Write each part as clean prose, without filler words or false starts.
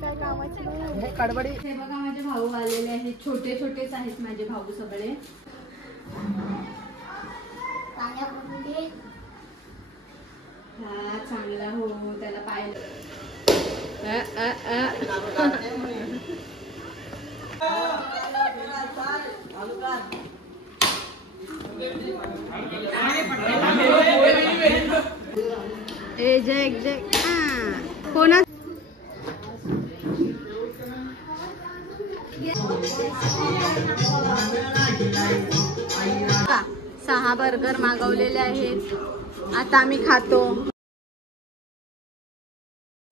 काय कामाची नाही कडबडी। हे बघा माझे भाऊ आलेले आहेत, छोटे छोटेच आहेत माझे भाऊ सगळे। हा चांगला हो त्याला पाहिलं। ए जय जय कोणा सहा बर्गर मागवलेले आहेत, आता आम्ही खातो।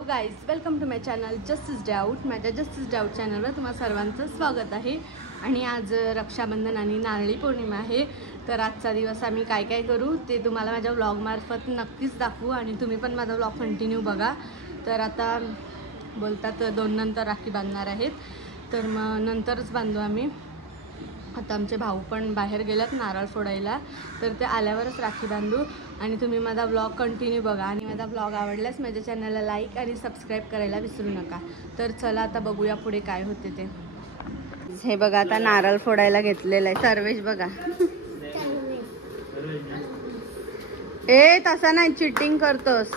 Guys welcome to my channel justice doubt. माझ्या जस्टिस डाऊट चॅनलवर तुम्हा सर्वांचं स्वागत आहे। आणि आज रक्षाबंधन आणि नारळी पौर्णिमा आहे, तर आजचा दिवस आम्ही काय काय करू ते तुम्हाला माझ्या व्लॉगमार्फत नक्कीच दाखवू आणि तुम्ही पण माझा व्लॉग कंटिन्यू बघा। तर आता बोलतात 2 नंतर राखी बांधणार आहेत, तर मग नंतरच बांधू आम्ही। आता आमचे भाऊ पण बाहेर गेलात नारळ फोडायला, तर ते आल्यावरच राखी बांधू आणि तुम्ही माझा व्लॉग कंटिन्यू बघा। आणि माझा व्लॉग आवडल्यास माझ्या चॅनलला लाईक आणि सबस्क्राईब करायला विसरू नका। तर चला आता बघूया पुढे काय होते ते। हे बघा आता नारळ फोडायला घेतलेलं आहे सर्वेश बघा। ए तसा नाही, चिटिंग करतोस।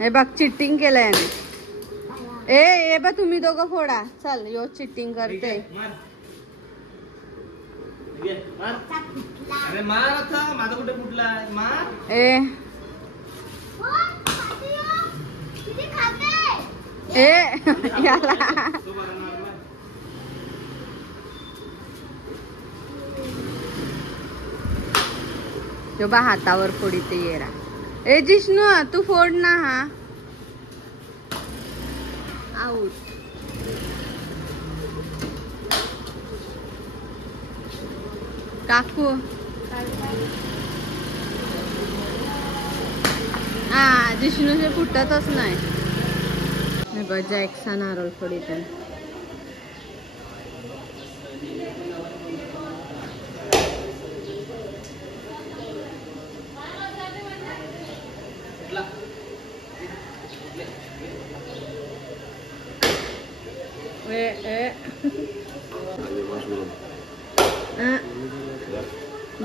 हे बघ चिटिंग केलंय। ए बा तुम्ही दोघं फोडा, चल यो चिटिंग करते। अरे मार आता, माझा कुठे फुटला मार। ए याला जो बा हातावर फोडी ते येरा। ए जिष्णू तू फोड ना। हा आउट। काकू हा जिष्णूचे फुटतच नाही। बजा एकसा नारळ फोडीत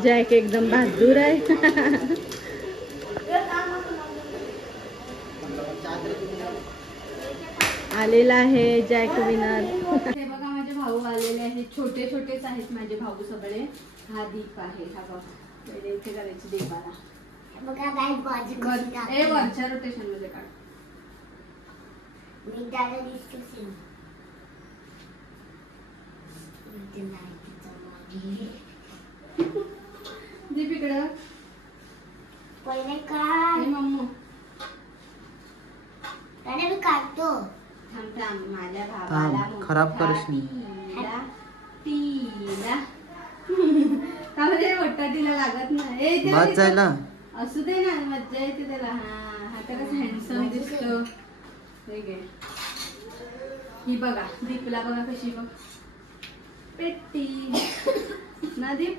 जॅक एकदम बहादूर आहे। आलेला आहे जॅक विनर। हे बघा माझे भाऊ आलेले आहेत, छोटे छोटेच आहेत माझे भाऊ सगळे। हा दीप आहे, हा बघा इथे करायची देवाला। वरच्या रोटेशन मध्ये काढ। दीप इकडं पहिले काय मम्मू मी काढतो। थांब माझ्या भावाला खराब करशील। तिला लागत नाही बस जायला असू दे ना, मज्जा येते त्याला। हा तर कसं हँडसम दिसतो। ही बघा दीपला बघा कशी बघ पेट्टी ना दीप।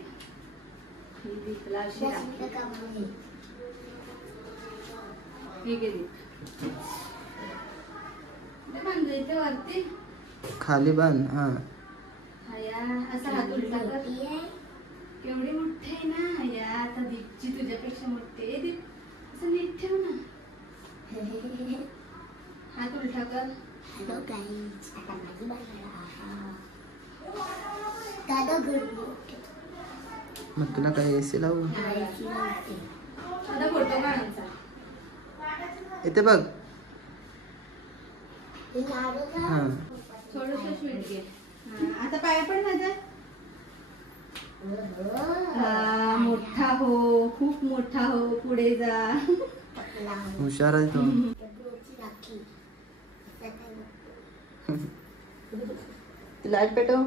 ही दीपला अशी बांध इथे वरती खाली बांध। हा असा हात उलटा कर। केवढी मोठी आहे ना या, आता दीपची तुझ्यापेक्षा मोठी आहे। दीप असं नीट ठेव ना, हात उलटा कर। मग तुला काय एसी लावू? आता फोटो काढायचा इथे बघ। थोडंसं स्वीट घे। आता पाया पण माझा मोठा हो, खूप मोठा हो, पुढे जा। हुशार आहे तो। लाईट पेटव।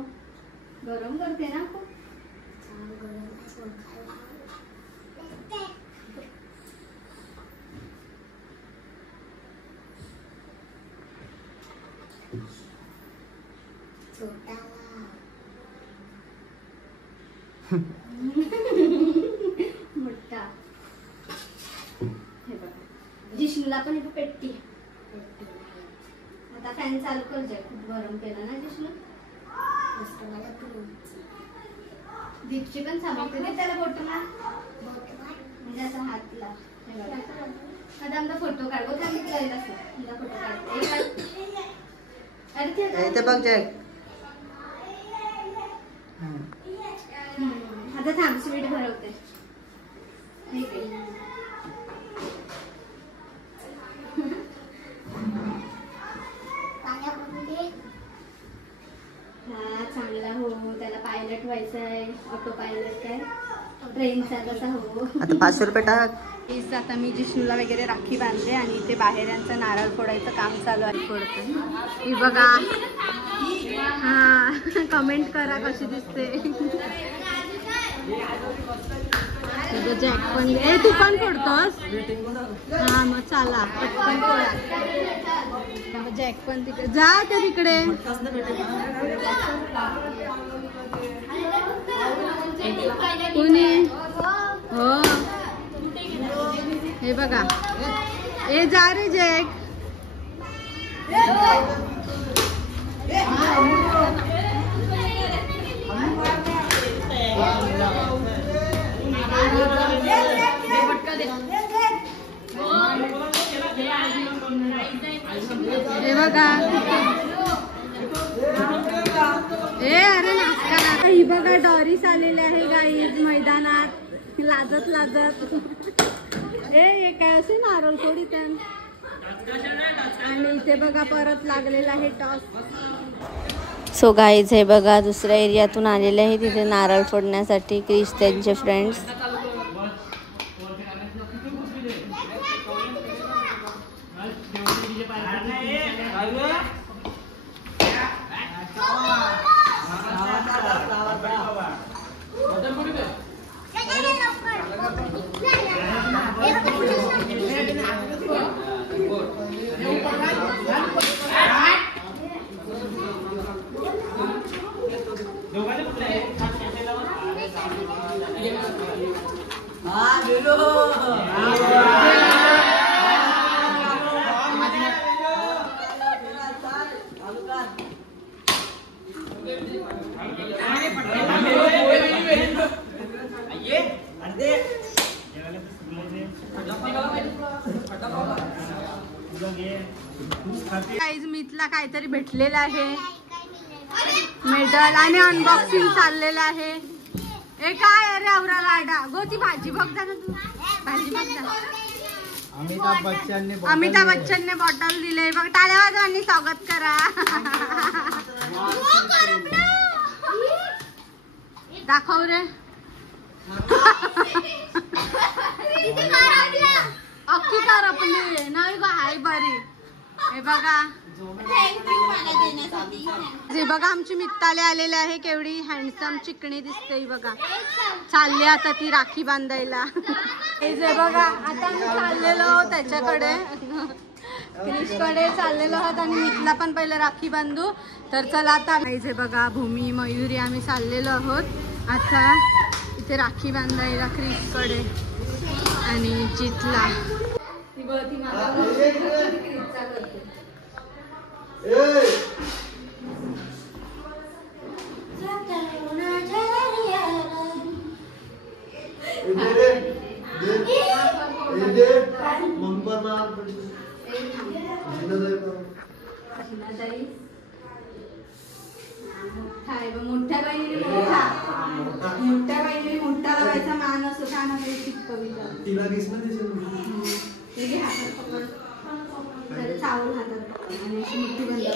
गरम करते ना खूप। मोठा जिष्णूला पण इथे पेट्टी. आता फॅन चालू कर जाय, खूप गरम केला ना जिष्णू. दीपची पण सामग्री दे त्याला फोटोला, म्हणजे असं हातला. आता आमचा फोटो काढ बघ, आम्ही करायला असं तुझा फोटो काढ. इथे बघ जॅक. आता थांब स्वीट भरवते. हा चांगला हो, त्याला पायलट व्हायचं आहे. ऑटो पायलट काय ट्रेनचा तसा हो. आता 500 रुपये टाक. आता मी जिष्णूला वगैरे राखी बांधले आणि इथे बाहेर यांचं नारळ फोडायचं काम चालू आहे. फोडतं ही बघा. हा कमेंट करा कशी दिसते. जॅक पण ए तू पण फोडतोस. हा मग चला पटकन फोडा. जॅक पण तिकडे जा, ते तिकडे. कोणी हो हे बघा. ए जा रे जॅक. हे बघा. ए अरे नाचका. ही बघा डॉरीस आलेले आहे गाईज मैदानात लाजत लाजत. हे काय असे नारळ फोडी त्यान. आणि इथे बघा परत लागलेला आहे टॉस. सो गाईज हे बघा दुसऱ्या एरियातून आलेले आहे तिथे नारळ फोडण्यासाठी क्रिश त्यांचे फ्रेंड्स. मितला काहीतरी भेटलेलं आहे मेडल आणि अनबॉक्सिंग चाललेलं आहे. ए काय अरे आवरा लाडा गो ती भाजी बघ जा ना तू. भाजी बघ जा. अमिताभ बच्चनने बॉटल दिले बघ. टाळ्या वाजवानी स्वागत करा. दाखव रे. अख्खी कार आपली नाही ग हाय बरी. हे बघा हे बघा आमची मित्ताले आलेले आहे. केवढी हँडसम चिकणी दिसते बघा. चालली आता ती राखी बांधायला. हे जे बघा आता आम्ही चाललेलो आहोत त्याच्याकडे क्रिशकडे चाललेलो आहोत आणि मितला पण पहिले राखी बांधू. तर चला आता हे बघा भूमी मयुरी आम्ही चाललेलो आहोत आता इथे राखी बांधायला क्रिशकडे आणि जितला. मोठ्या बहिणीने मोठ्या बहिणीने मोठा लावायचा मान असतो का ना काही कविता. चावून हातात आणि अशी मुठ्ठी बंद कर.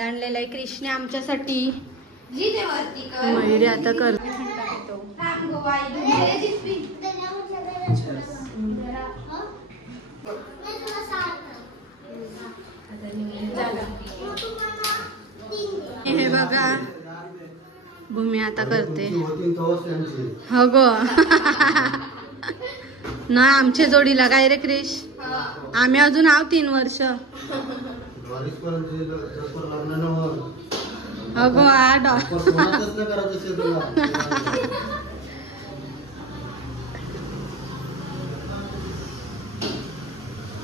आणलेला आहे कृष्ण आमच्यासाठी. मयुरी आता करते. हे बघा भूमी आता करते. हो गो ना आमच्या जोडीला काय रे क्रिश. आम्ही अजून आहो 3 वर्ष. अगो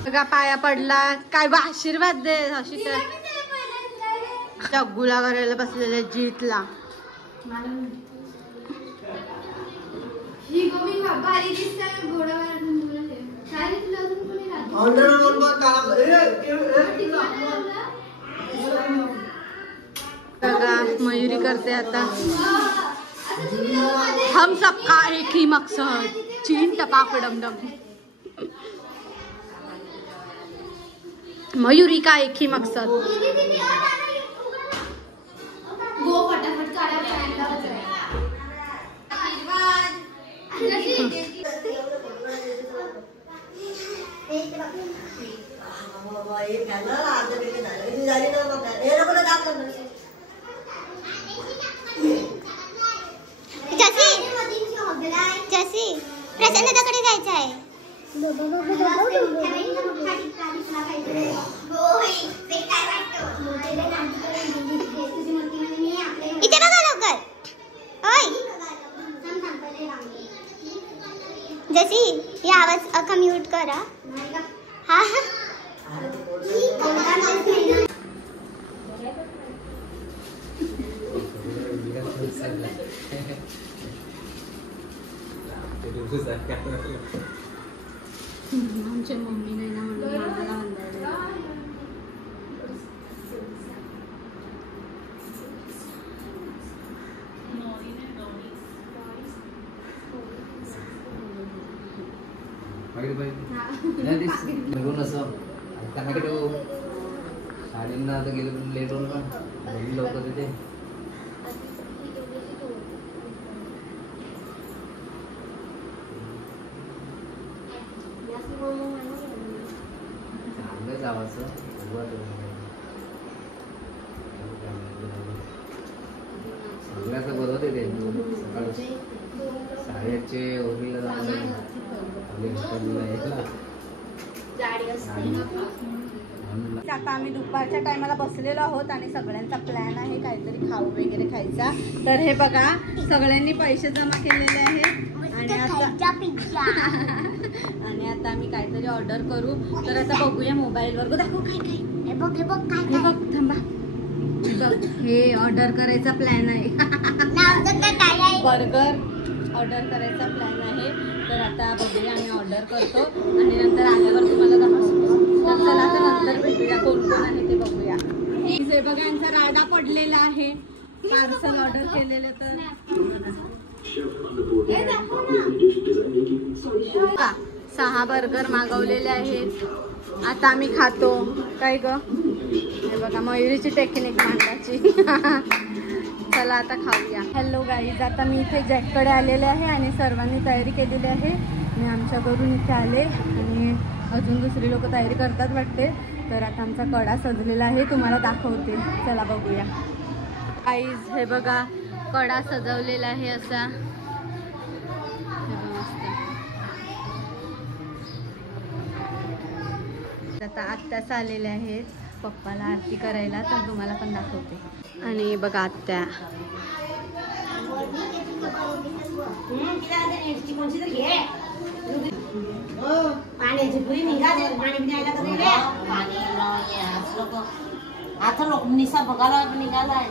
बघा पाया पडला काय गो आशीर्वाद दे अशी तर चग्गुला करायला बसलेले जीतला बघा मयुरी करते आता हम सबका एक ही मकसद चीन टपाक डमडम मयूरी का एक ही मकसद वो फटाफट प्रसन्नताकडे जायचं आहे इथे बघा लवकर ओय जशी ही आवाज कम्यूट करा हा आमच्या मम्मी नाही ना म्हणून मामाला बांधायला साडींना आता गेलं लेट होऊन का लवकर तिथे चांगलंच आवाज सगळ्याचं बरोबर आहे ते सकाळी 8:30चे ओरीला जाणार आता आम्ही दुपारच्या टायमाला बसलेलो आहोत आणि सगळ्यांचा प्लॅन आहे काहीतरी खाऊ वगैरे खायचा तर हे बघा सगळ्यांनी पैसे जमा केलेले आहेत आणि आता आम्ही काहीतरी ऑर्डर करू तर आता बघूया मोबाईलवर दाखवू काय काय हे बघ थांबा बघ हे ऑर्डर करायचा प्लॅन आहे बर्गर ऑर्डर करायचा प्लॅन आहे तर आता बघूया आम्ही ऑर्डर करतो आणि नंतर आल्यावर तुम्हाला दाखवतो तर चला आता नंतर भेटूया कोण कोण आहे ते बघूया हे बघा यांचा राडा पडलेला आहे पार्सल ऑर्डर केलेलं तर 6 बर्गर मागवलेले आहेत आता आम्ही खातो काय ग हे बघा मयुरीची टेक्निक मांडायची चला आता खाऊया हॅलो गाईज आता मी इथे जॅककडे आलेले आहे आणि सर्वांनी तयारी केलेली आहे मी आमच्या घरून इथे आले आणि अजून दुसरी लोक तयारी करतात वाटते तर आता आमचा कडा सजलेला आहे तुम्हाला दाखवते चला बघूया गाईज हे बघा कडा सजवलेला आहे असा आता आत्याच आलेले आहेत पप्पाला आरती करायला तर तुम्हाला पण दाखवते आणि बघा आत्या पाण्याची पुरी निघाले पाणी न्यायला आता लोक निसा बघायला निघालाय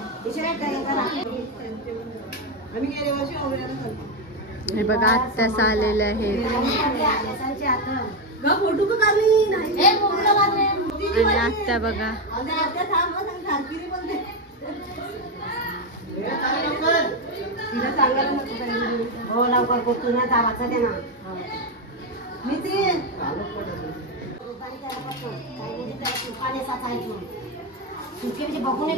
हे बघा आत्याच आलेले आहेत आणि आत्या बघा हो लवकर करतो ना जावाचा दे ना मी ते म्हणजे बघून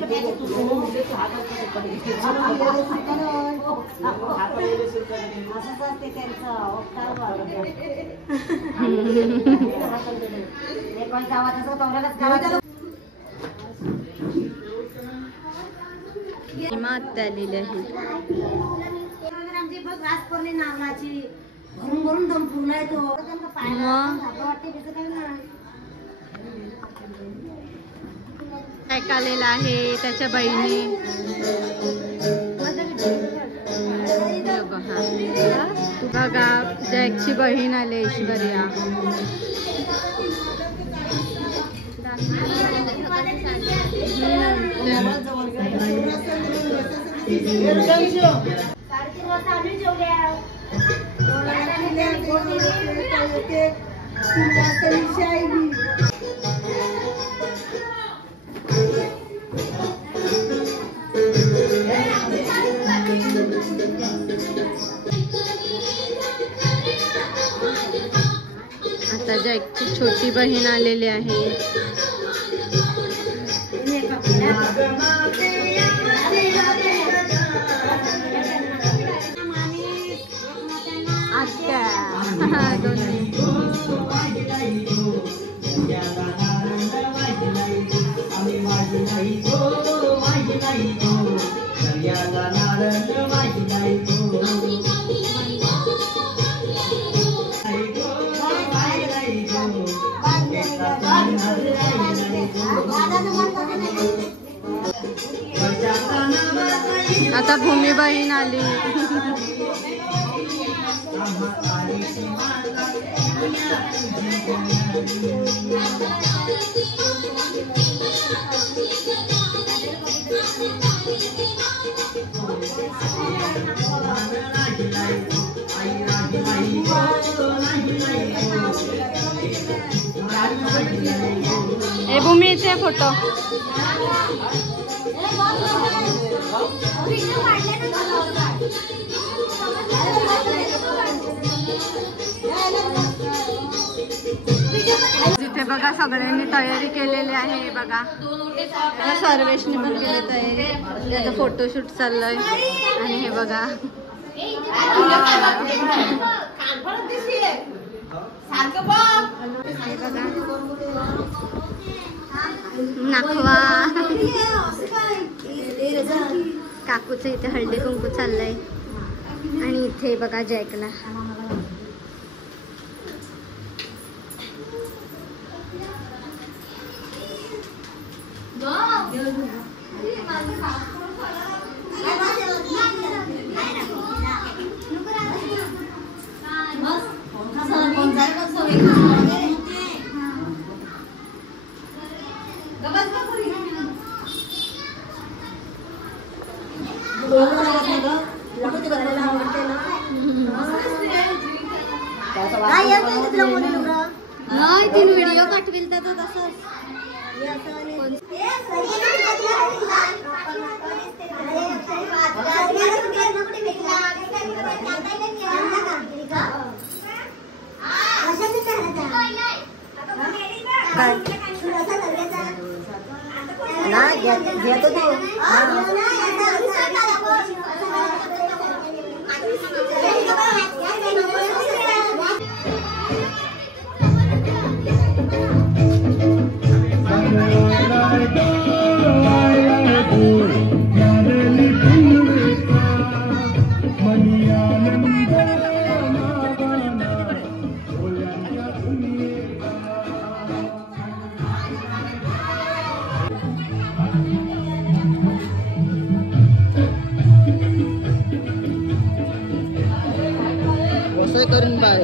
आत्या आलेली आहे आमची बघ रास पडली नारळाची भरून भरून दम फुलाय तो वाटते जॅक आलेला आहे, त्याच्या बहिणी. हे बघा जॅकची बहीण आली ऐश्वर्या. आता जॅकची छोटी बहीण आलेली आहे. आत्या दोन्ही. आता भूमी बहीण आली. ए भूमीचे फोटो. जिथे बघा सगळ्यांनी तयारी केलेली आहे. बघा सर्वेशने पण केली तयारी, त्याचा फोटोशूट चाललंय. आणि हे बघा नाखवा. काकूचं इथे हळदी कुंकू चाललंय. आणि इथे बघा जॅकला. नाही तीन व्हिडिओ पाठविल तर तसंच. घेतो करून बाय.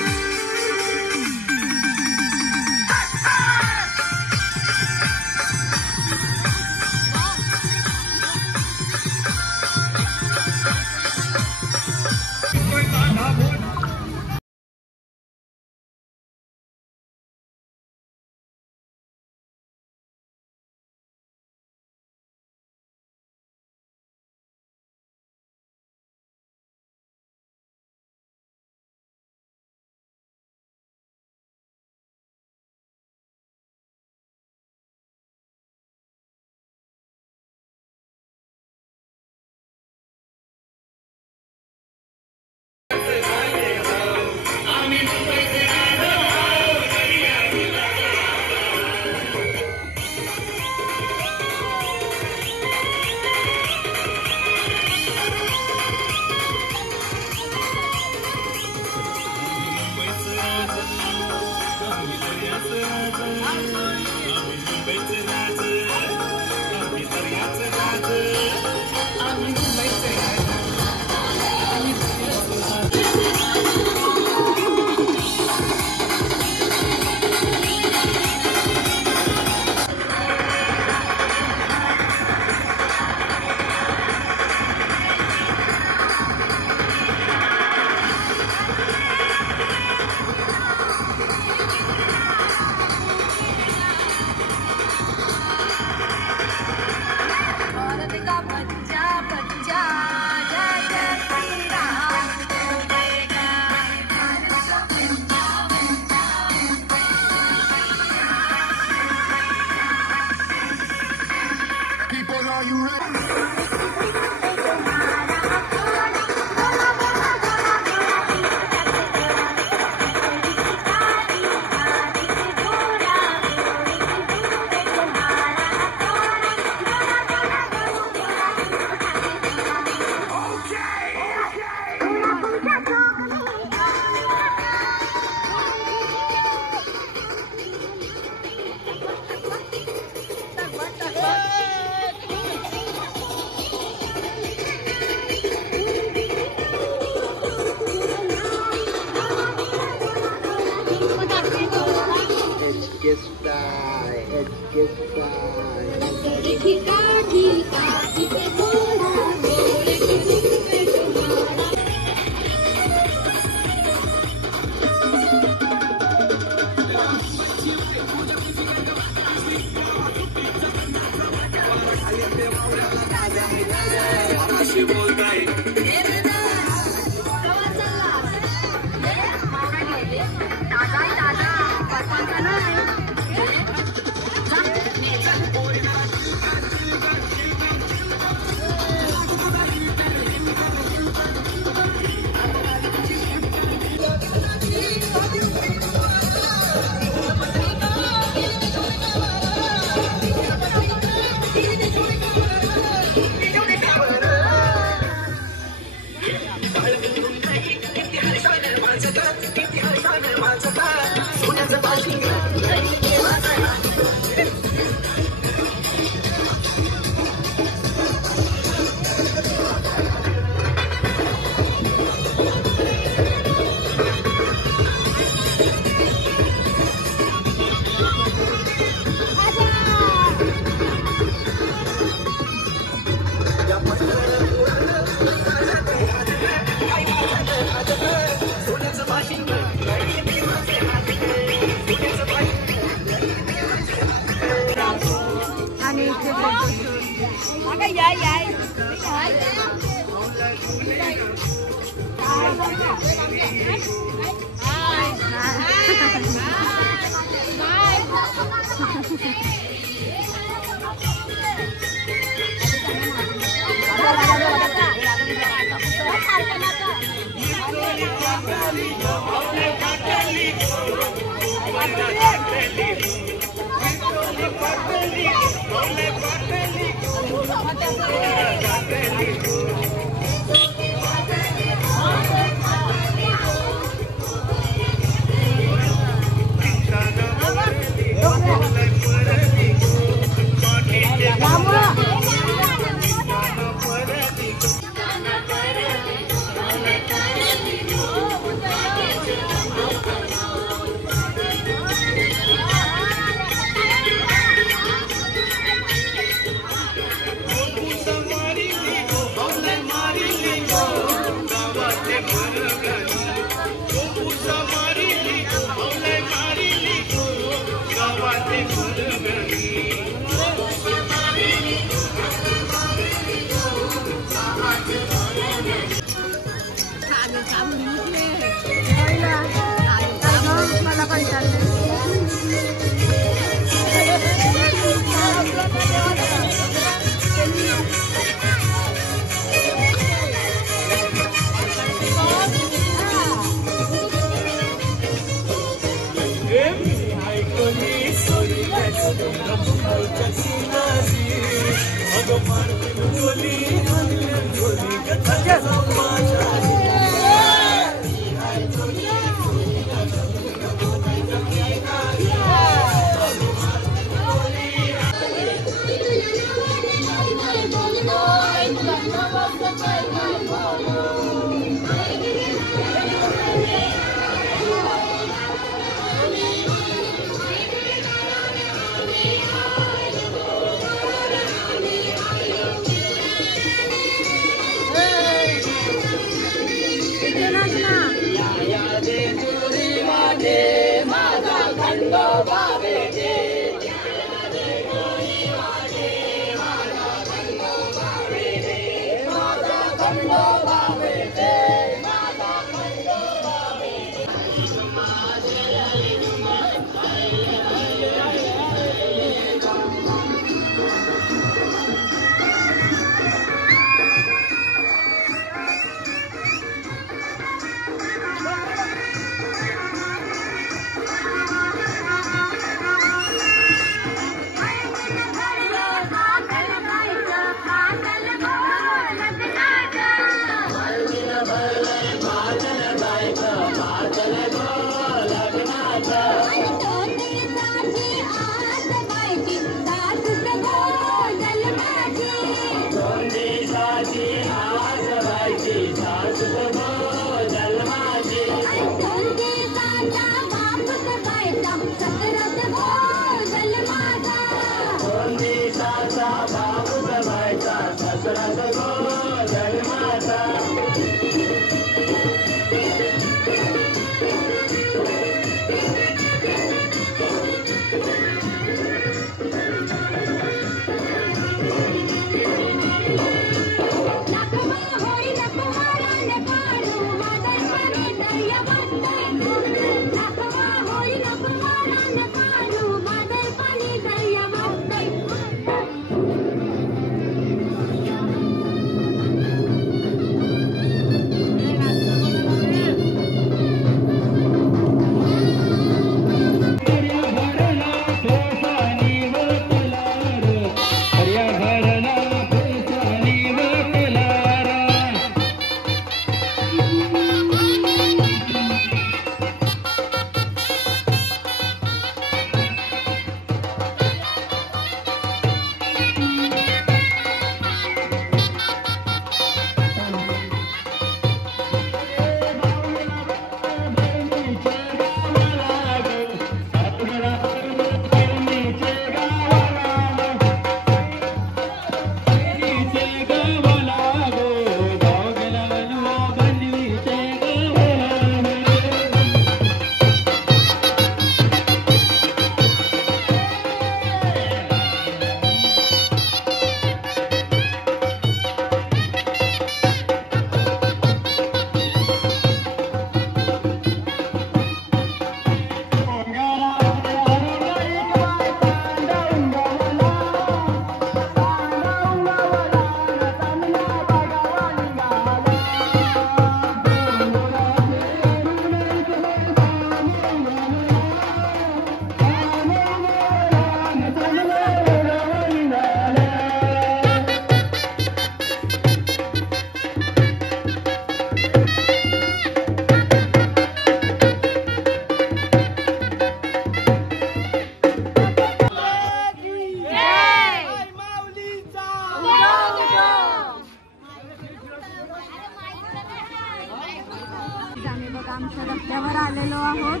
आमच्या रस्त्यावर आलेलो आहोत.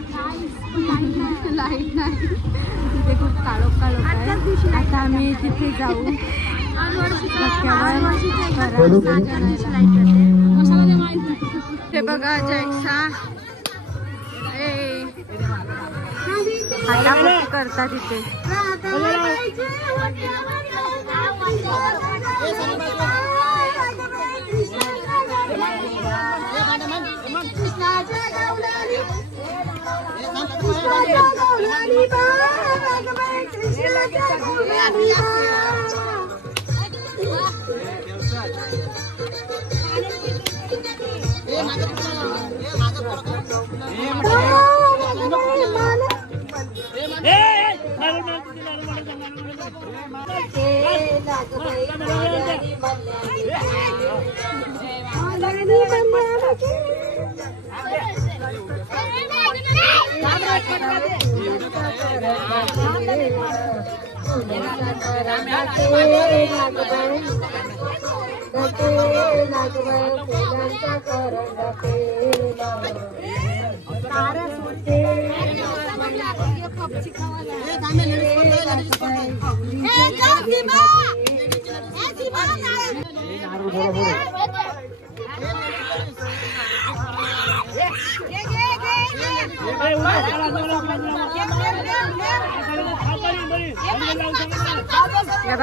लाईट नाही, तिथे खूप काळोख आहे. आता आम्ही तिथे जाऊ ते बघा जैसा आता करतात तिथे.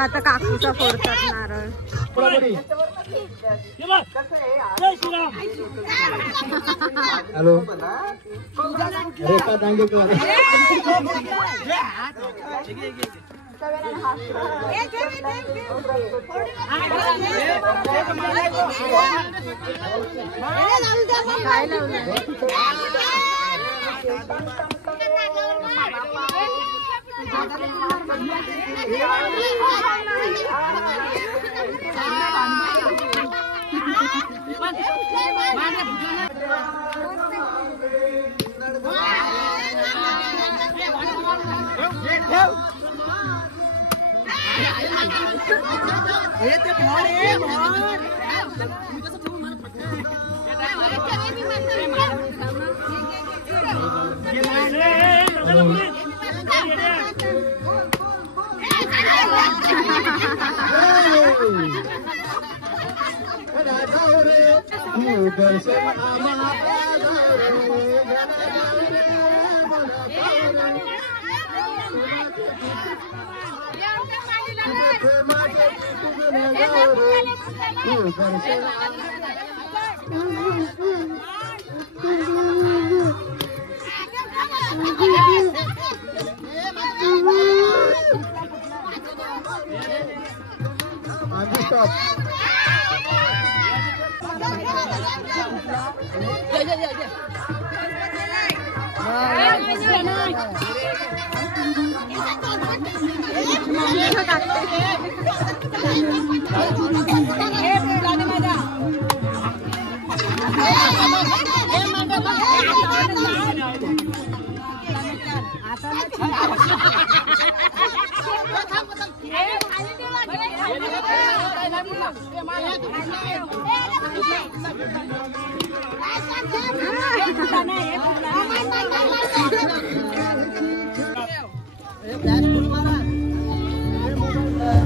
आता काकूचा फोडतात नारळ. हॅलो रेखा दांगेकर काय लावलं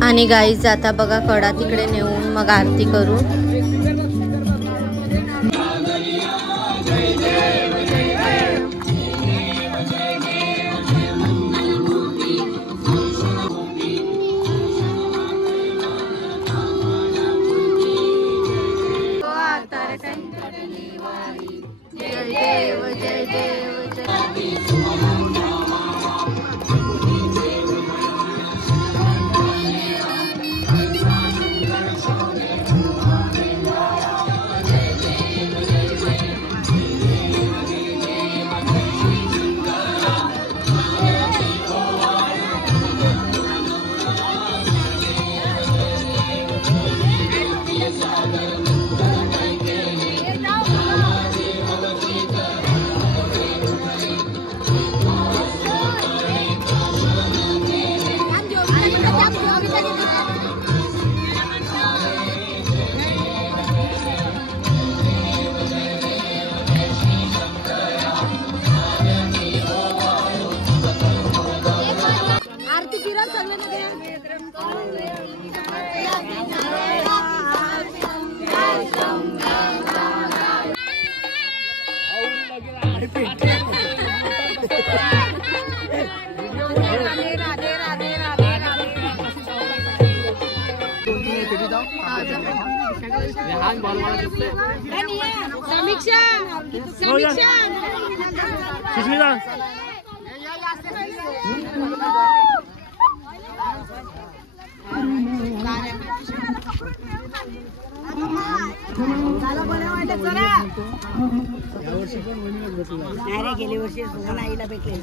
आणि गाईज आता बघा कडा तिकडे नेऊन मग आरती करू. जय देव जय देव जय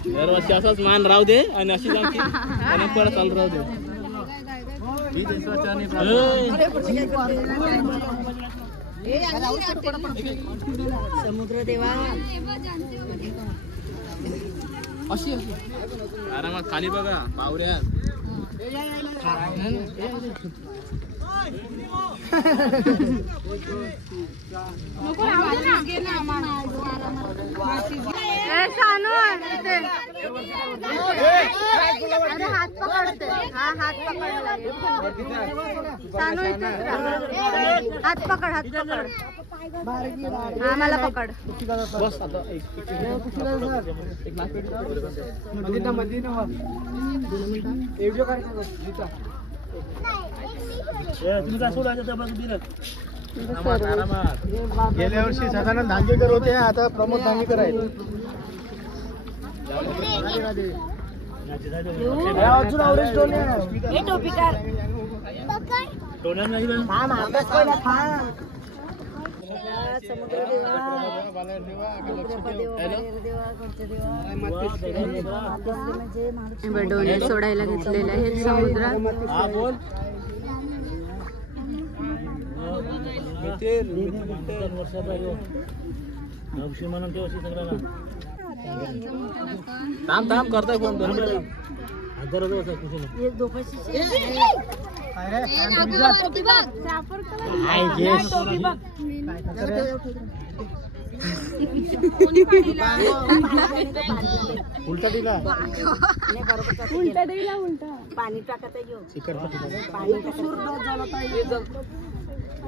दरवर्षी असाच मान राहू दे आणि अशी परत चालू राहू दे. समुद्र देवा अशी आरामात खाली बघा पावऱ्या. अरे हात पकडते. हा हात पकडला. हात पकड हात पकड. हा मला पकड. बस आता गेल्या वर्षी सदानंद धांगेकर होते, आता प्रमोद धांगेकर आहेत. अजून आवरेज डोले सोडायला घेतलेले आहेत समुद्रात. थांब थांब करताय फोन. उलटा दिला पाणी टाकत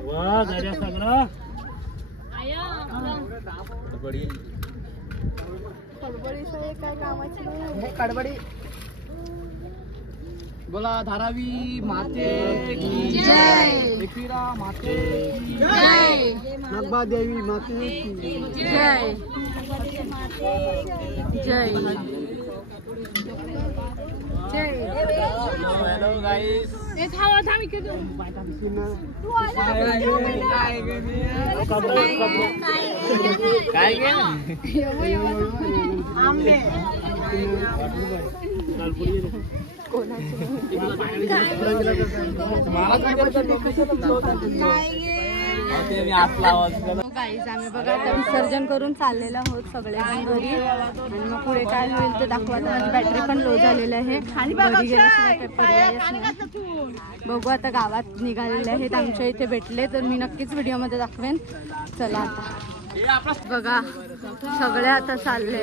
वा सगळं कडबडी बोला धारावी माते की जय. एकविरा माते की जय. नग्मा देवी माते की जय जय हॅलो गाईस काय गे गाईज आम्ही बघा आता विसर्जन करून चाललेलो आहोत सगळेजण घरी आणि मग पुढे काय होईल ते दाखवा. आता माझी बॅटरी पण लो झालेली आहे, घरी गेल्याशिवाय काही पर्यायच नाही. बघू आता गावात निघालेले आहेत, आमच्या इथे भेटले तर मी नक्कीच व्हिडिओमध्ये दाखवेन. चला आता बघा सगळे आता चालले.